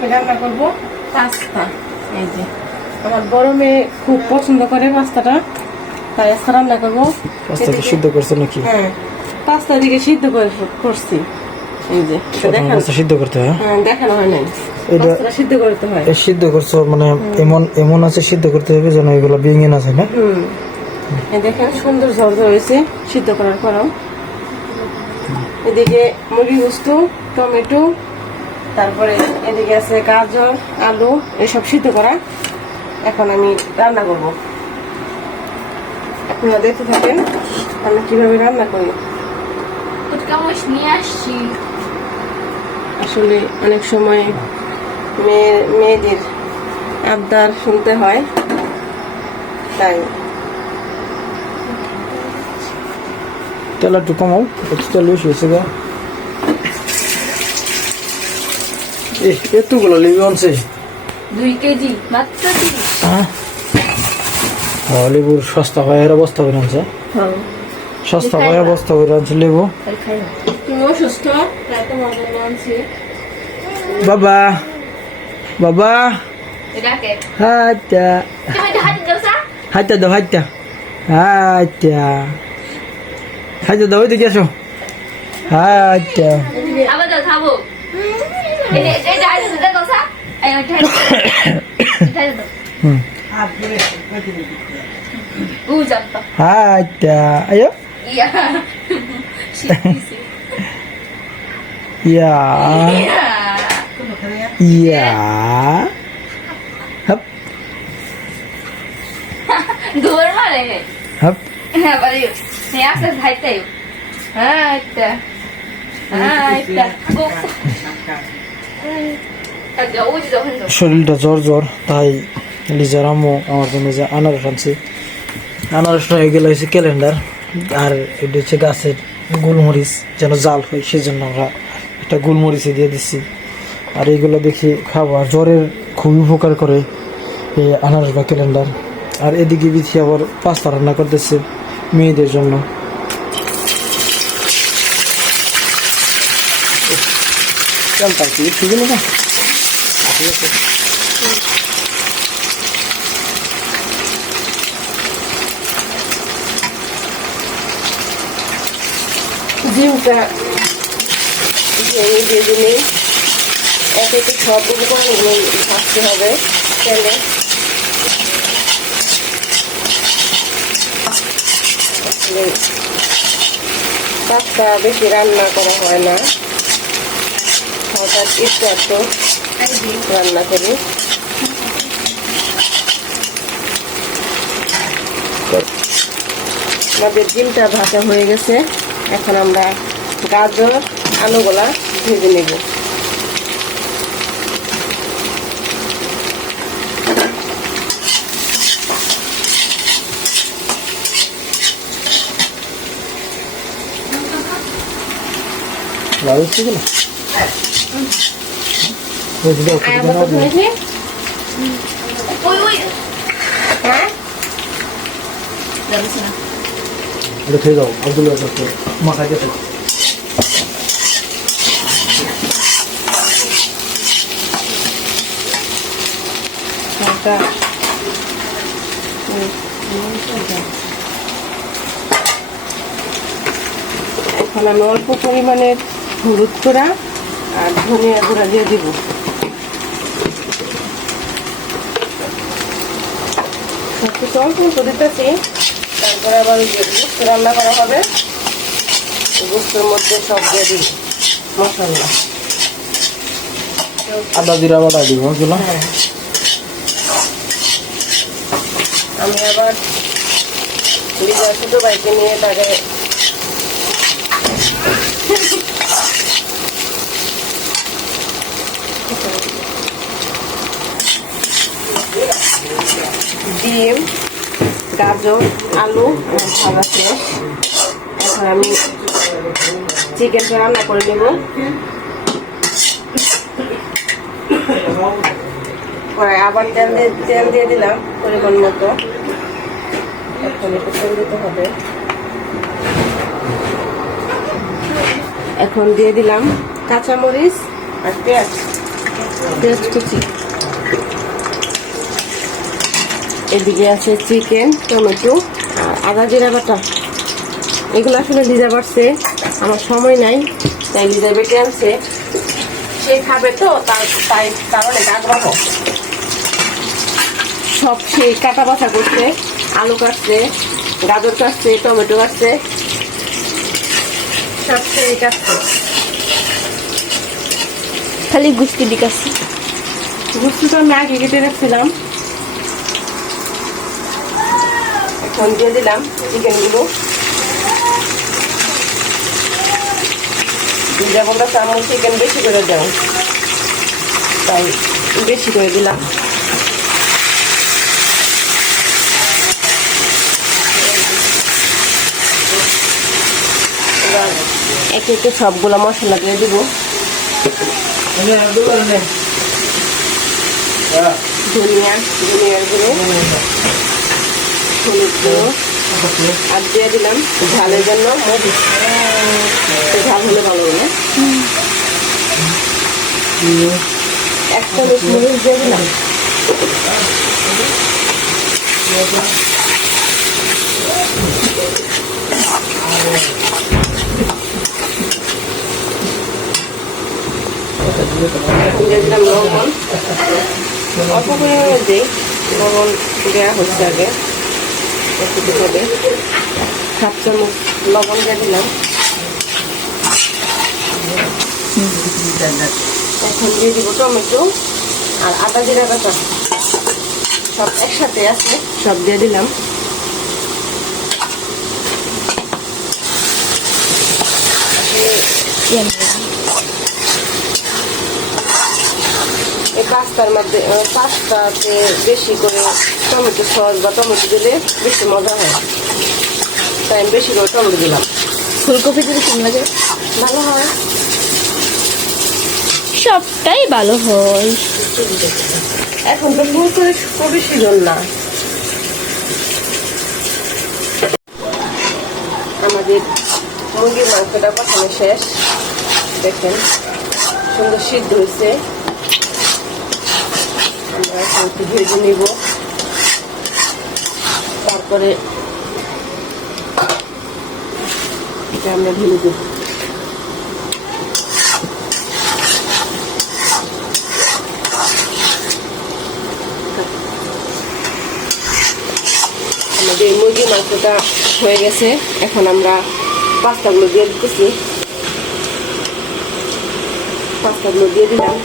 আমি রান্না করব। পাস্তা এই যে। আমার বড় মেয়ে খুব পছন্দ করে পাস্তাটা। তাই আজকে রান্না করব। পাস্তাকে সিদ্ধ করছ নাকি? হ্যাঁ পাস্তা দিকে সিদ্ধ করে করছি। এই যে দেখানো। সিদ্ধ করতে হয়? দেখানো হয় নাই। এটা- সিদ্ধ করতে হয়। সিদ্ধ করছ মানে এমন এমন আছে সিদ্ধ করতে হবে যেন এগুলো ভেঙে না দেখেন সুন্দর ঝরঝর হয়েছে সিদ্ধ করার পরও। এদিকে মুরগি গুস্তু টমেটো তারপরে এদিকে আছে গাজর আলু এসব সিদ্ধ করা। এখন আমি রান্না করব। আপনারা দেখতে থাকেন আমি কীভাবে রান্না করি। আসছি। আসলে অনেক সময় মেয়ে মেয়েদের আবদার শুনতে হয় তাই। তেল একটু কমাও একটু তেল বেশি হয়েছে গা এই এতগুলো লেবু আনছে। দুই কেজি মাত্র তিরিশ। হ্যাঁ? হ্যাঁ, লেবুর সস্তা এরা বস্তা করে আনছে। হ্যাঁ। সস্তা হয় বস্তা করে আনছে লেবু। বাবা বাবা। হাইটা। হাইটা দাও হাইটা হাইটা। হাইটা। দাও আসো। হাইটা। আবার দাও খাব। এটা এটা হাতে দাও সা এই এটা হাতে দাও হুম শরীরটা জ্বর জ্বর, তাই লিজার আম্মু আমার জন্য যে আনারস আনছে। আনারসটা হয়ে গেলে হচ্ছে ক্যালেন্ডার আর এটা হচ্ছে গাছের গোলমরিচ, যেন জাল হয়, সেজন্য আমরা একটা গোলমরিচে দিয়ে দিচ্ছি আর এইগুলো দেখি আর জ্বরের খুবই উপকার করে এই আনারস বা ক্যালেন্ডার আর এদিকে বিথি আবার পাস্তা রান্না করতেছে মেয়েদের জন্য। চল তার ঠিক আছে ডিমটা ভেঙে দিয়ে এক একে সব উপকরণগুলো ভাজতে হবে তেলে। পাস্তা বেশি রান্না করা হয় না। হঠাৎ একটু একটু রান্না করি। আমাদের ডিমটা ভাজা হয়ে গেছে। এখন আমরা গাজর, আলুগুলা ভেজে নেব। লাল অল্প পরিমাণের হলুদ গুঁড়া আর ধনিয়া গুঁড়া দিয়ে দিব। সবকিছু অল্প অল্প দিতেছি। তারপরে আবার ওই যে গোস্ত রান্না করা হবে। গোস্তের মধ্যে সব দিয়ে দিব মশলা। আদা জিরা বাটা দিব হ্যাঁ। আমি আবার লিজা ছোট ভাইকে নিয়ে তাকে ডিম, গাজর, আলু এখন আমি চিকেনটা রান্না করে নেব। আবার তেল দিয়ে তেল দিয়ে দিলাম পরিমাণ মতো। এখন একটু তেল দিতে হবে। এখন দিয়ে দিলাম কাঁচামরিচ আর পেঁয়াজ। পেঁয়াজ কুচি। এদিকে আছে চিকেন, টমেটো আর আদা জিরা বাটা। এগুলো আসলে লিজা বাড়ছে। আমার সময় নাই, তাই লিজা বেটে আনছে। সে খাবে তো, তার তাই তার অনেক আগ্রহ। সব সে কাটা বাছা করছে, আলু কাটছে, গাজর কাটছে, টমেটো কাটছে। সব সে কাটছে খালি গুস্তি দিকাছি গুস্তুটা আমি আগে কেটে রাখছিলাম। এখন দিয়ে দিলাম চিকেনগুলো। দুইটা বলতে আমার চিকেন বেশি করে দাও। তাই বেশি করে দিলাম। একে একে সবগুলো মশলা দিয়ে দিব। ধনিয়া ধনিয়ার গুঁড়ো হলুদ গুঁড়ো আর দিয়ে দিলাম ঝালের জন্য ঝাল হলে ভালো হবে এক চামচ মরিচ দিয়ে দিলাম। দিলাম লবণ অল্প পরিমাণে দিই লবণ দেওয়া হচ্ছে আগে একটু হাফ চামচ লবণ দিয়ে দিলাম এখন দিয়ে দিব টমেটো আর আদা জিরা বাটা সব একসাথে আছে সব দিয়ে দিলাম এই পাস্তার মধ্যে পাস্তাতে বেশি করে টমেটো সস বা টমেটো দিলে বেশি মজা হয়। তাই আমি বেশি করে টমেটো দিলাম। ফুলকপি দিলে কেমন লাগে ভালো হয়। সবটাই ভালো হয়। এখন তো ফুলকপি কবি সিজন না। আমাদের মুরগির মাংসটা কষানো শেষ। দেখেন সুন্দর সিদ্ধ হয়েছে। ভেজে নিব তারপরে এটা আমরা ঢেলে দেব। আমাদের মুরগির মাংসটা হয়ে গেছে। এখন আমরা পাস্তাগুলো দিয়ে দিতেছি। পাস্তাগুলো দিয়ে দিলাম।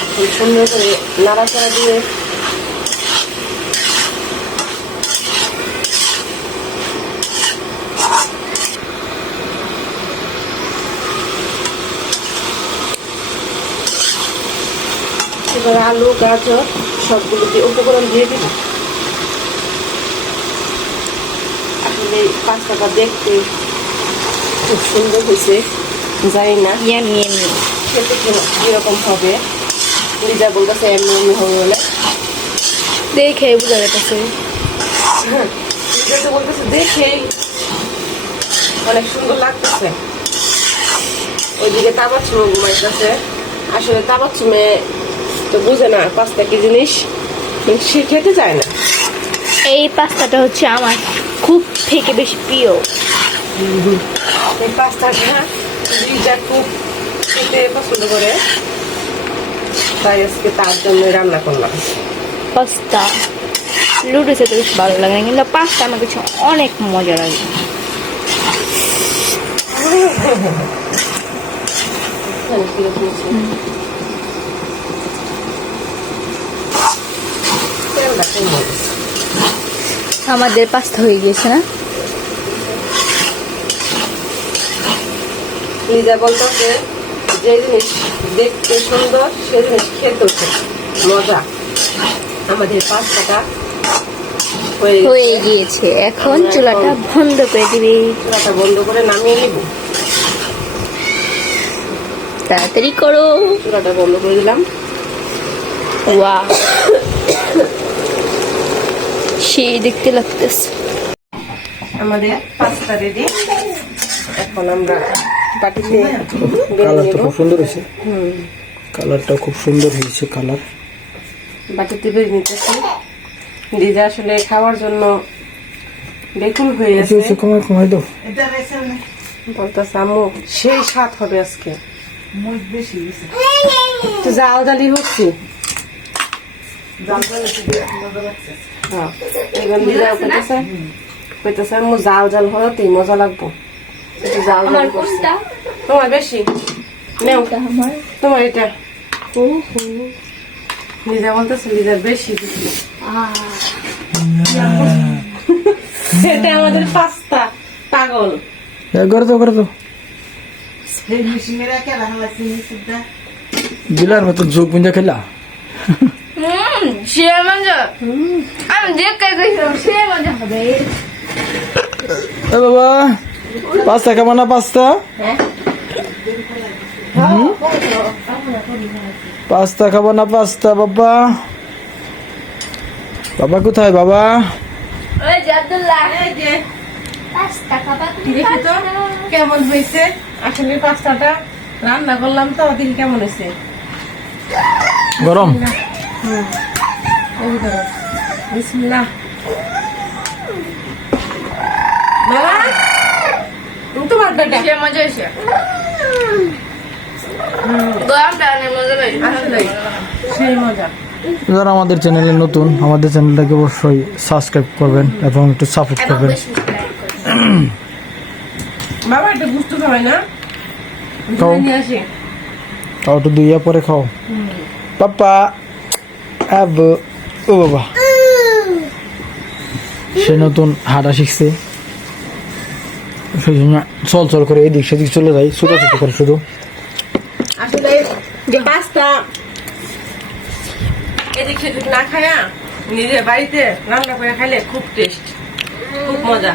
এখন সুন্দর করে নাড়াচাড়া দিয়ে এবার আলু গাজর সবগুলো দিয়ে উপকরণ দিয়ে দিব। আসলে পাস্তাটা দেখতে খুব সুন্দর হয়েছে জানি না। খেতে কি- কীরকম হবে? লিজা বলতেছে এমনি এমনি হবে বলে দেখে বোঝা যাচ্ছে লিজা তো বলতেছে দেখেই অনেক সুন্দর লাগতেছে। ওইদিকে তাবাচ্ছুমে ঘুমাইতেছে। আসলে তাবাচ্ছুমে তো বুঝে না পাঁচটা কি জিনিস সে খেতে চায় না। এই পাস্তাটা হচ্ছে আমার খুব থেকে বেশি প্রিয়। এই পাস্তাটা লিজা খুব খেতে পছন্দ করে। তাই আজকে তার জন্য রান্না করলাম পাস্তা লুডুস এত বেশি ভালো লাগে না কিন্তু পাস্তা আমার কাছে অনেক মজা লাগে। আমাদের পাস্তা হয়ে গিয়েছে না লিজা বলতেছে যে জিনিস দেখতে সুন্দর সে জিনিস খেতেও মজা। আমাদের পাস্তাটা হয়ে গিয়েছে। এখন চুলাটা বন্ধ করে দিবি। চুলাটা বন্ধ করে নামিয়ে নিব। তাড়াতাড়ি করো। চুলাটা বন্ধ করে দিলাম। ওয়া সেই দেখতে লাগতেছে। আমাদের পাস্তা রেডি এখন আমরা পাটিতে বেলে কালারটা খুব সুন্দর হয়েছে। হুম। কালারটা খুব সুন্দর হয়েছে কালার। বাটিতে বেরিয়ে নিতেছি। দিদা আসলে খাওয়ার জন্য বেকুল হয়ে গেছে কমাই কমাই দাও। বলতেছে আম্মু সেই স্বাদ হবে আজকে। তো জাল জালি হচ্ছি। হ্যাঁ, এবার দিদা কইতেছে কইতেছে আম্মু জাল জাল হলতেই মজা লাগবো। আমার কোনটা? তোমার বেশি? নেও। এটা আমার। তোমার এটা? লিজা বলতেছে লিজার বেশি এটা আমাদের পাস্তা পাগল। করে দাও করে দাও। বিলার মতো ঝোঁক পুঞ্জা খেলা। হুম সে মজা আমি যে কে কইছিলাম সে মজা হবে। বাবা। পাস্তা খাব না পাস্তা পাস্তা খাব না পাস্তা বাবা। বাবা কোথায় বাবা? কেমন হয়েছে? আসলে পাস্তাটা রান্না করলাম তো দেখি কেমন হয়েছে। গরম। বিসমিল্লাহ বাবা তুমি তোমার বেটা সে মজা হয়েছে গরমটা অনেক মজা লাগে আসলে সেই মজা। যারা আমাদের চ্যানেলে নতুন আমাদের চ্যানেলটাকে অবশ্যই সাবস্ক্রাইব করবেন এবং একটু সাপোর্ট করবেন। বেশি বাবা এটা বুঝতে হয় না। খাও। তাও একটু দুইয়া পরে খাও। পাপা আব ও বাবা। সে নতুন হাঁটা শিখছে। সেই জন্য চল চল করে এদিক সেদিক চলে যাই, ছোট ছোট করে শুধু। আসলে যে পাস্তা এদিক সেদিক না খায়া নিজের বাড়িতে রান্না করে খাইলে খুব টেস্ট খুব মজা।